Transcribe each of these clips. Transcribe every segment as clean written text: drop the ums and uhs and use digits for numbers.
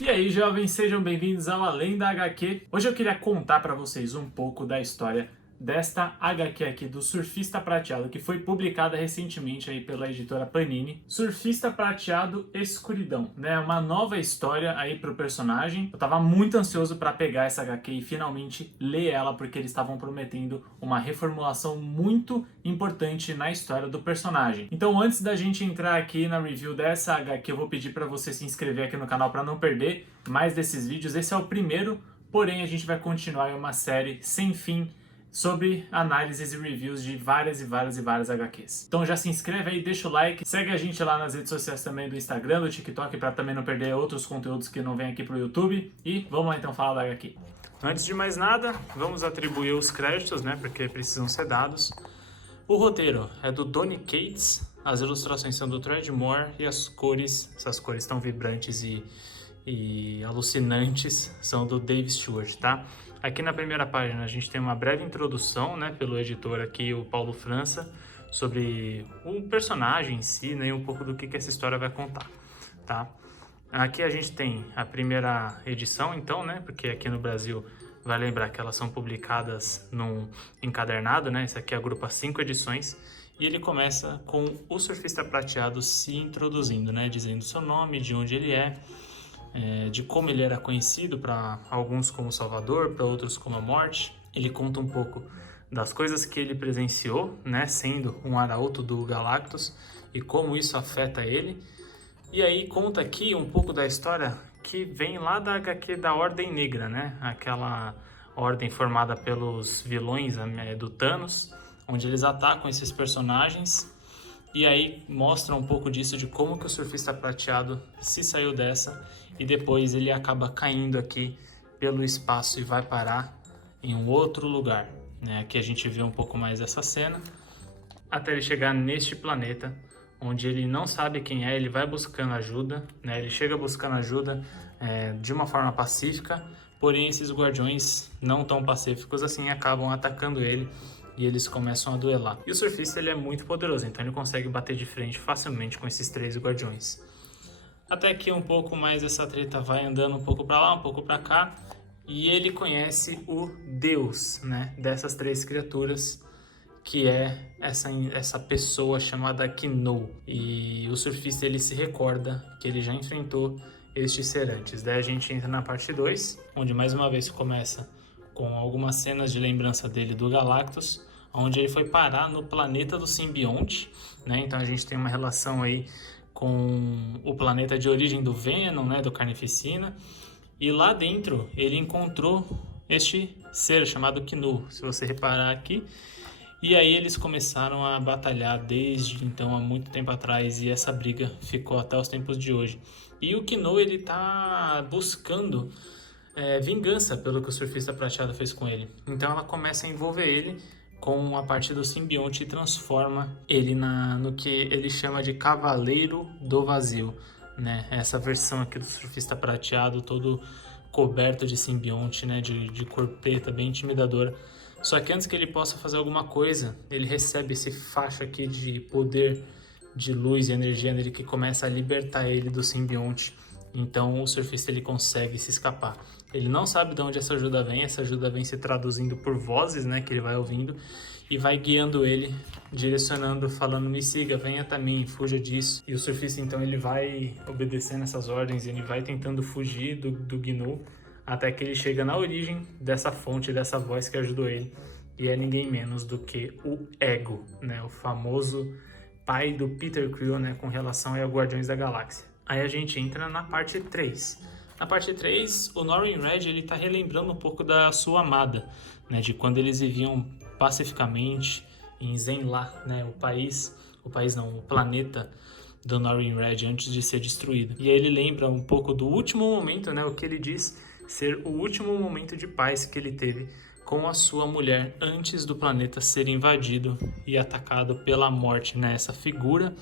E aí, jovens, sejam bem-vindos ao Além da HQ. Hoje eu queria contar para vocês um pouco da história desta HQ aqui do Surfista Prateado, que foi publicada recentemente aí pela editora Panini. Surfista Prateado Escuridão, né? Uma nova história aí pro personagem. Eu tava muito ansioso para pegar essa HQ e finalmente ler ela, porque eles estavam prometendo uma reformulação muito importante na história do personagem. Então, antes da gente entrar aqui na review dessa HQ, eu vou pedir para você se inscrever aqui no canal para não perder mais desses vídeos. Esse é o primeiro, porém a gente vai continuar em uma série sem fim sobre análises e reviews de várias HQs. Então já se inscreve aí, deixa o like, segue a gente lá nas redes sociais também do Instagram, do TikTok, para também não perder outros conteúdos que não vêm aqui pro YouTube. E vamos lá então falar da HQ. Antes de mais nada, vamos atribuir os créditos, né, porque precisam ser dados. O roteiro é do Donny Cates, as ilustrações são do Tradd Moore e as cores, essas cores tão vibrantes e alucinantes, são do Dave Stewart, tá? Aqui na primeira página a gente tem uma breve introdução, né, pelo editor aqui, o Paulo França, sobre o personagem em si, né, e um pouco do que essa história vai contar, tá? Aqui a gente tem a primeira edição, então, né, porque aqui no Brasil vai lembrar que elas são publicadas num encadernado, né, esse aqui agrupa 5 edições, e ele começa com o Surfista Prateado se introduzindo, né, dizendo seu nome, de onde ele é, de como ele era conhecido, para alguns como Salvador, para outros como a Morte. Ele conta um pouco das coisas que ele presenciou, né, sendo um arauto do Galactus, e como isso afeta ele. E aí conta aqui um pouco da história que vem lá da HQ da Ordem Negra, né, aquela ordem formada pelos vilões do Thanos, onde eles atacam esses personagens. E aí mostra um pouco disso, de como que o Surfista Prateado se saiu dessa e depois ele acaba caindo aqui pelo espaço e vai parar em um outro lugar, né? Aqui a gente vê um pouco mais dessa cena, até ele chegar neste planeta, onde ele não sabe quem é, ele vai buscando ajuda, né? Ele chega buscando ajuda de uma forma pacífica, porém esses guardiões não tão pacíficos assim acabam atacando ele, e eles começam a duelar. E o surfista ele é muito poderoso, então ele consegue bater de frente facilmente com esses 3 guardiões. Até que um pouco mais essa treta vai andando um pouco para lá, um pouco para cá, e ele conhece o Deus, né, dessas 3 criaturas, que é essa pessoa chamada Kino. E o surfista ele se recorda que ele já enfrentou este ser antes. Daí a gente entra na parte 2, onde mais uma vez começa com algumas cenas de lembrança dele do Galactus, onde ele foi parar no planeta do simbionte, né? Então a gente tem uma relação aí com o planeta de origem do Venom, né, do Carnificina, e lá dentro ele encontrou este ser chamado Kino, se você reparar aqui. E aí eles começaram a batalhar desde então, há muito tempo atrás, e essa briga ficou até os tempos de hoje. E o Kino ele tá buscando vingança pelo que o Surfista Prateado fez com ele. Então ela começa a envolver ele com a parte do simbionte e transforma ele no que ele chama de Cavaleiro do Vazio, né? Essa versão aqui do Surfista Prateado, todo coberto de simbionte, né? De cor preta, bem intimidadora. Só que antes que ele possa fazer alguma coisa, ele recebe esse faixa aqui de poder, de luz e energia nele, que começa a libertar ele do simbionte. Então o surfista ele consegue se escapar. Ele não sabe de onde essa ajuda vem se traduzindo por vozes, né, que ele vai ouvindo, e vai guiando ele, direcionando, falando: me siga, venha até mim, fuja disso. E o surfista então ele vai obedecendo essas ordens, ele vai tentando fugir do Gnu, até que ele chega na origem dessa fonte, dessa voz que ajudou ele, e é ninguém menos do que o Ego, né, o famoso pai do Peter Quill, né, com relação ao Guardiões da Galáxia. Aí a gente entra na parte 3. Na parte 3, o Norrin Radd ele tá relembrando um pouco da sua amada, né, de quando eles viviam pacificamente em Zenn-La, né, o planeta do Norrin Radd antes de ser destruído. E aí ele lembra um pouco do último momento, né, o que ele diz ser o último momento de paz que ele teve com a sua mulher antes do planeta ser invadido e atacado pela Morte, né, essa figura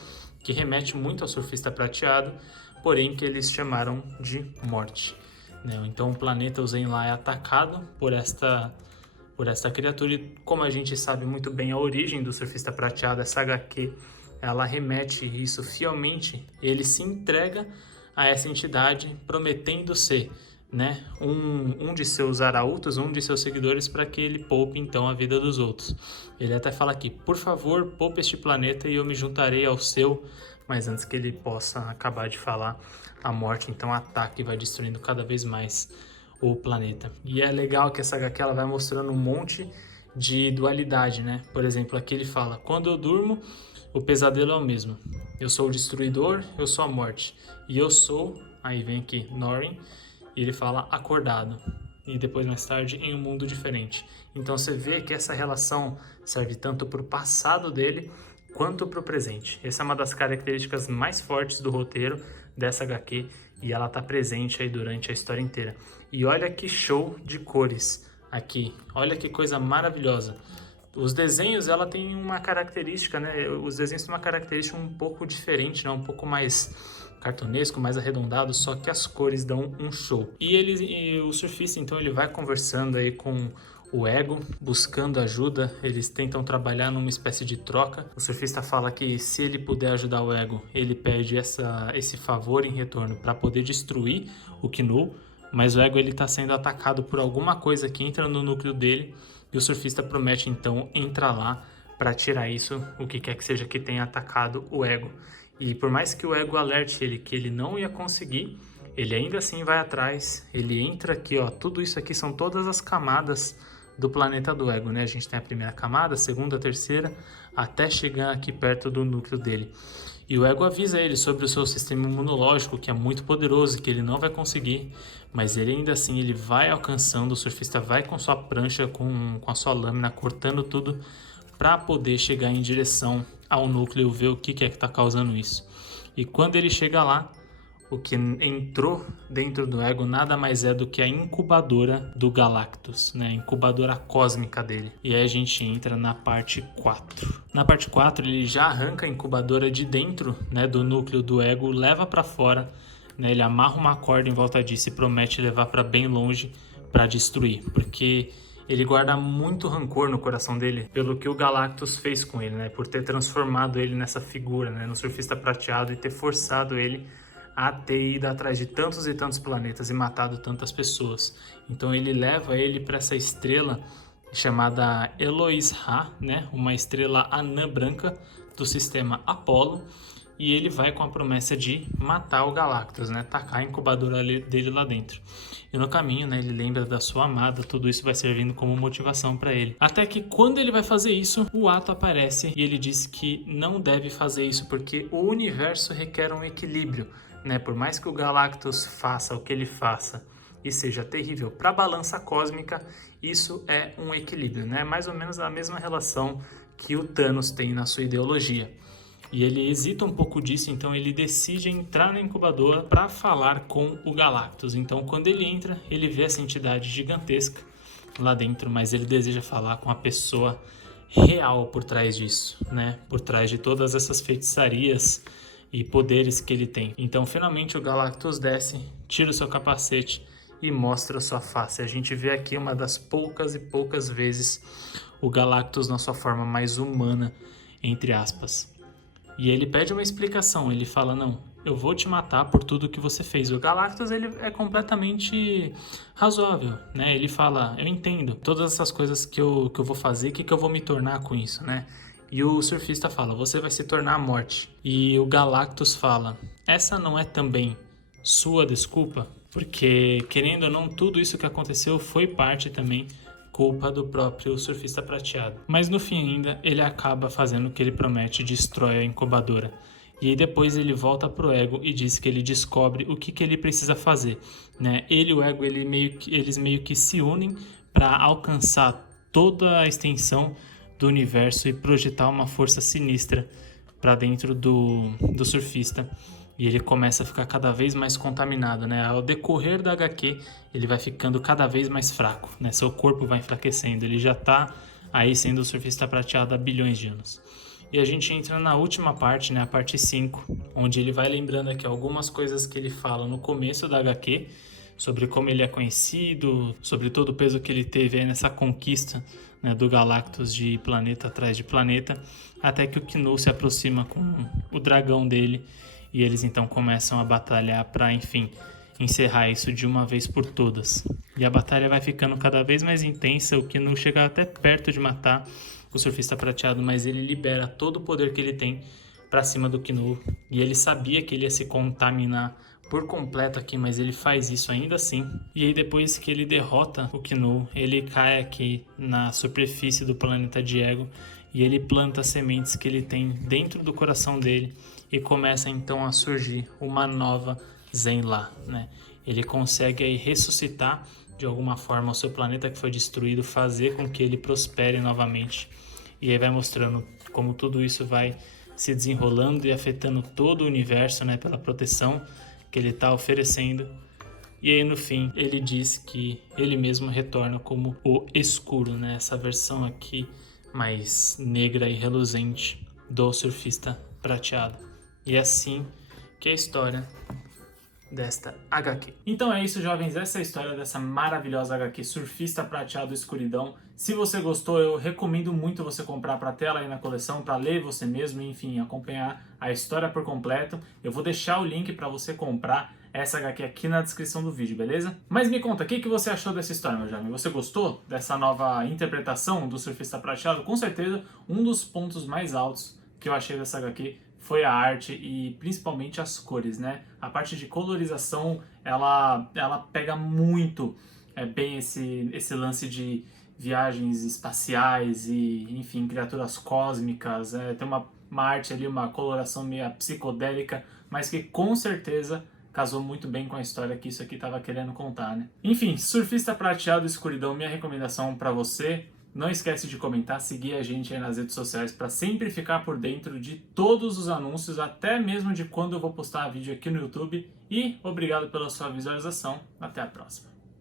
que remete muito ao Surfista Prateado, porém que eles chamaram de Morte, né? Então o planeta Zenn-La é atacado por esta criatura, e como a gente sabe muito bem a origem do Surfista Prateado, essa HQ, ela remete isso fielmente. Ele se entrega a essa entidade, prometendo ser, né, um de seus arautos, um de seus seguidores, para que ele poupe então a vida dos outros. Ele até fala aqui: por favor, poupe este planeta e eu me juntarei ao seu. Mas antes que ele possa acabar de falar, a morte então ataca e vai destruindo cada vez mais o planeta. E é legal que essa HQ ela vai mostrando um monte de dualidade, né? Por exemplo, aqui ele fala: quando eu durmo, o pesadelo é o mesmo. Eu sou o destruidor, eu sou a morte. E eu sou, aí vem aqui, Norin, e ele fala acordado. E depois, mais tarde, em um mundo diferente. Então você vê que essa relação serve tanto para o passado dele quanto para o presente. Essa é uma das características mais fortes do roteiro dessa HQ e ela está presente aí durante a história inteira. E olha que show de cores aqui, olha que coisa maravilhosa. Os desenhos, ela tem uma característica, né? Os desenhos têm uma característica um pouco diferente, né? Um pouco mais cartunesco, mais arredondado, só que as cores dão um show. E o surfista, então, ele vai conversando aí com o Ego, buscando ajuda. Eles tentam trabalhar numa espécie de troca. O surfista fala que se ele puder ajudar o Ego, ele pede esse favor em retorno para poder destruir o Knu, mas o Ego ele está sendo atacado por alguma coisa que entra no núcleo dele e o surfista promete então entrar lá para tirar isso, o que quer que seja que tenha atacado o Ego. E por mais que o Ego alerte ele que ele não ia conseguir, ele ainda assim vai atrás, ele entra aqui, ó, tudo isso aqui são todas as camadas do planeta do Ego, né? A gente tem a primeira camada, a segunda, a terceira, até chegar aqui perto do núcleo dele. E o Ego avisa ele sobre o seu sistema imunológico, que é muito poderoso e que ele não vai conseguir, mas ele ainda assim ele vai alcançando, o surfista vai com sua prancha, com a sua lâmina, cortando tudo para poder chegar em direção ao núcleo, ver o que é que está causando isso. E quando ele chega lá, o que entrou dentro do Ego nada mais é do que a incubadora do Galactus, né? A incubadora cósmica dele. E aí a gente entra na parte 4. Na parte 4 ele já arranca a incubadora de dentro, né, do núcleo do Ego, leva para fora, né? Ele amarra uma corda em volta disso e promete levar para bem longe para destruir, porque ele guarda muito rancor no coração dele pelo que o Galactus fez com ele, né? Por ter transformado ele nessa figura, né? No surfista prateado e ter forçado ele a ter ido atrás de tantos e tantos planetas e matado tantas pessoas. Então ele leva ele para essa estrela chamada Eloís-Ra, né? Uma estrela anã branca do sistema Apolo, e ele vai com a promessa de matar o Galactus, né? Tacar a incubadora dele lá dentro. E no caminho, né, ele lembra da sua amada, tudo isso vai servindo como motivação para ele. Até que quando ele vai fazer isso, o Ato aparece e ele diz que não deve fazer isso porque o universo requer um equilíbrio, né? Por mais que o Galactus faça o que ele faça e seja terrível para a balança cósmica, isso é um equilíbrio, né? Mais ou menos a mesma relação que o Thanos tem na sua ideologia. E ele hesita um pouco disso, então ele decide entrar na incubadora para falar com o Galactus. Então quando ele entra, ele vê essa entidade gigantesca lá dentro, mas ele deseja falar com a pessoa real por trás disso, né? Por trás de todas essas feitiçarias e poderes que ele tem. Então finalmente o Galactus desce, tira o seu capacete e mostra a sua face. A gente vê aqui uma das poucas e poucas vezes o Galactus na sua forma mais humana, entre aspas. E ele pede uma explicação, ele fala: não, eu vou te matar por tudo que você fez. O Galactus ele é completamente razoável, né? Ele fala: eu entendo todas essas coisas que eu vou fazer, o que eu vou me tornar com isso, né? E o surfista fala: você vai se tornar a morte. E o Galactus fala: essa não é também sua desculpa? Porque, querendo ou não, tudo isso que aconteceu foi parte também culpa do próprio surfista prateado. Mas no fim ainda, ele acaba fazendo o que ele promete, destrói a incubadora. E aí depois ele volta pro Ego e diz que ele descobre o que ele precisa fazer, né? Ele e o Ego, eles meio que se unem para alcançar toda a extensão do universo e projetar uma força sinistra para dentro do surfista. E ele começa a ficar cada vez mais contaminado, né? Ao decorrer da HQ, ele vai ficando cada vez mais fraco, né? Seu corpo vai enfraquecendo, ele já tá aí sendo o surfista prateado há bilhões de anos. E a gente entra na última parte, né? A parte 5, onde ele vai lembrando aqui algumas coisas que ele fala no começo da HQ, sobre como ele é conhecido, sobre todo o peso que ele teve aí nessa conquista, né, do Galactus de planeta atrás de planeta, até que o Knu se aproxima com o dragão dele E eles então começam a batalhar para, enfim, encerrar isso de uma vez por todas. E a batalha vai ficando cada vez mais intensa, o Kinu chega até perto de matar o surfista prateado, mas ele libera todo o poder que ele tem para cima do Kinu. E ele sabia que ele ia se contaminar por completo aqui, mas ele faz isso ainda assim. E aí depois que ele derrota o Kinu, ele cai aqui na superfície do planeta Diego e ele planta as sementes que ele tem dentro do coração dele e começa então a surgir uma nova Zenn-La, né? Ele consegue aí ressuscitar de alguma forma o seu planeta que foi destruído, fazer com que ele prospere novamente. E aí vai mostrando como tudo isso vai se desenrolando e afetando todo o universo, né, pela proteção que ele está oferecendo. E aí no fim ele diz que ele mesmo retorna como o escuro, né, essa versão aqui mais negra e reluzente do surfista prateado. E é assim que é a história desta HQ. Então é isso, jovens, essa é a história dessa maravilhosa HQ Surfista Prateado Escuridão. Se você gostou, eu recomendo muito você comprar para ter ela aí na coleção, para ler você mesmo, enfim, acompanhar a história por completo. Eu vou deixar o link para você comprar essa HQ aqui na descrição do vídeo, beleza? Mas me conta, o que você achou dessa história, meu jovem? Você gostou dessa nova interpretação do Surfista Prateado? Com certeza, um dos pontos mais altos que eu achei dessa HQ foi a arte e principalmente as cores, né? A parte de colorização, ela pega muito bem esse lance de viagens espaciais e, enfim, criaturas cósmicas. Tem uma arte ali, uma coloração meio psicodélica, mas que com certeza casou muito bem com a história que isso aqui estava querendo contar, né? Enfim, Surfista Prateado Escuridão, minha recomendação para você. Não esquece de comentar, seguir a gente aí nas redes sociais para sempre ficar por dentro de todos os anúncios, até mesmo de quando eu vou postar vídeo aqui no YouTube. E obrigado pela sua visualização. Até a próxima.